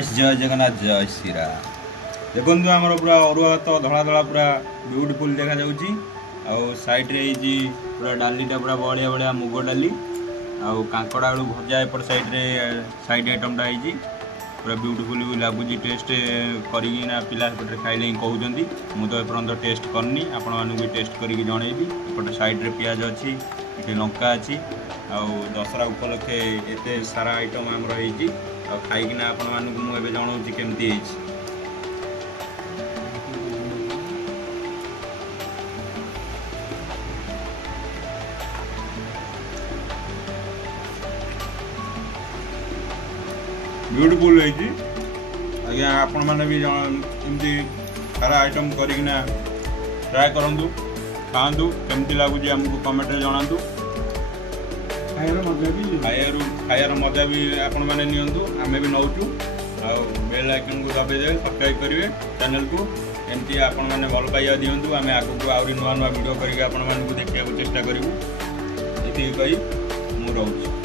जय जगन्नाथ जय श्रीराम। देखो आमर पूरा अरुआ भात धला धला पूरा ब्यूटीफुल देखा जाऊँगी। आउ साइड्रे पूरा डालीटा पूरा बड़िया बड़िया मुग डाली आउ कांकड़ा आलू भजा एपट साइड्रे साइड आइटमटा होती पूरा ब्यूटीफुल भी लगुच टेस्ट करना पिला सेपटे खाइले ही कहते। मुझे तो एपर्तंत टेस्ट करनी आपण भी टेस्ट करके जनइबी। एपटे साइड्रे पियाज अच्छी ये लंका अच्छी आउ दशहरा उपलक्षे एत सारा आइटम आमर होती खाइकिना आपण मानक मुझे जनाऊँ केमती ब्यूटीफुल आज्ञा आपण मैंने भी एमती सारा आइटम करना ट्राए करूँ खातु केमती लगुच आमको कमेंट जनातु। खायार मजा भी आपण मैंने नियंतु आमे भी नौचु बेल आइकन को दबाई देवे सब्सक्राइब करेंगे चैनल को एमती आपण मैंने भल पाइबा दिंतु आम आगे आहरी नुआ नुआ वीडियो करके आपण मानक देखा चेष्टा करूँ ये कही मुझे रोच।